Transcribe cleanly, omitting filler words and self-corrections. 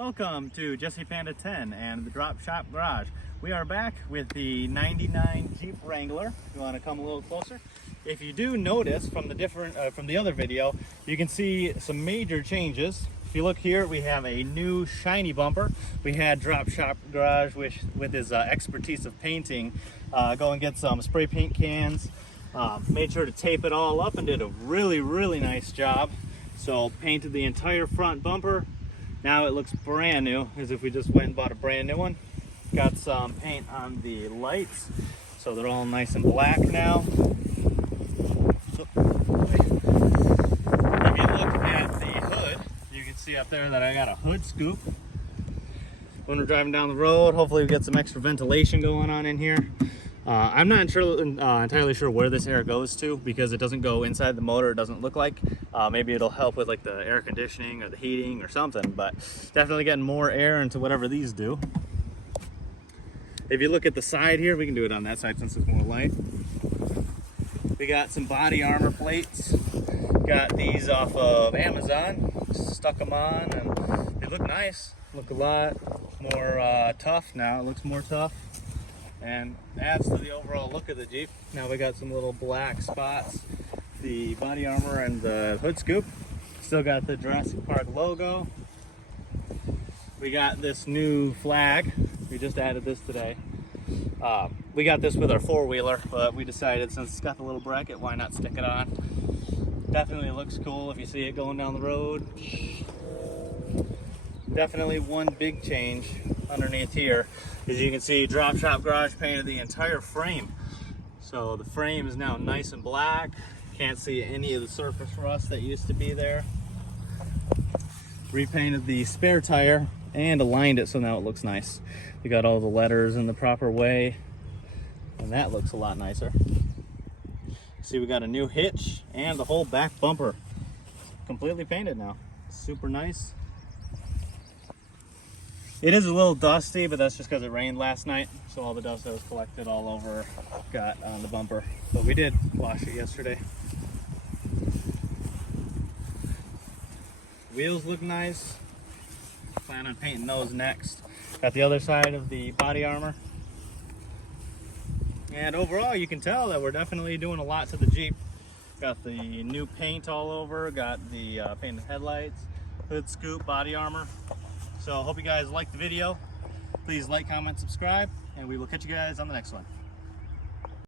Welcome to Jesse Panda 10 and the Drop Shop Garage. We are back with the 99 Jeep Wrangler. If you want to come a little closer. If you do notice from the other video, you can see some major changes. If you look here, we have a new shiny bumper. We had Drop Shop Garage with his expertise of painting go and get some spray paint cans. Made sure to tape it all up and did a really nice job. So painted the entire front bumper. Now it looks brand new, as if we just went and bought a brand new one. Got some paint on the lights, so they're all nice and black now. If you look at the hood, you can see up there that I got a hood scoop. When we're driving down the road, hopefully we get some extra ventilation going on in here. I'm not entirely sure where this air goes to, because it doesn't go inside the motor, it doesn't look like. Maybe it'll help with like the air conditioning or the heating or something, but definitely getting more air into whatever these do. If you look at the side here, we can do it on that side since it's more light. We got some body armor plates. Got these off of Amazon. Stuck them on and they look nice. Look a lot more tough now. It looks more tough and adds to the overall look of the Jeep. Now we got some little black spots. The body armor and the hood scoop. Still got the Jurassic Park logo. We got this new flag. We just added this today. We got this with our four-wheeler, but we decided since it's got the little bracket, why not stick it on? Definitely looks cool if you see it going down the road. Definitely one big change underneath here. As you can see, Drop Shop Garage painted the entire frame. So the frame is now nice and black. Can't see any of the surface rust that used to be there. Repainted the spare tire and aligned it so now it looks nice. We got all the letters in the proper way, and that looks a lot nicer. See, we got a new hitch and the whole back bumper completely painted now. Super nice. It is a little dusty, but that's just because it rained last night, so all the dust that was collected all over got on the bumper. But we did wash it yesterday. Wheels look nice. Plan on painting those next. Got the other side of the body armor. And overall, you can tell that we're definitely doing a lot to the Jeep. Got the new paint all over, got the painted headlights, hood scoop, body armor. So I hope you guys liked the video. Please like, comment, subscribe, and we will catch you guys on the next one.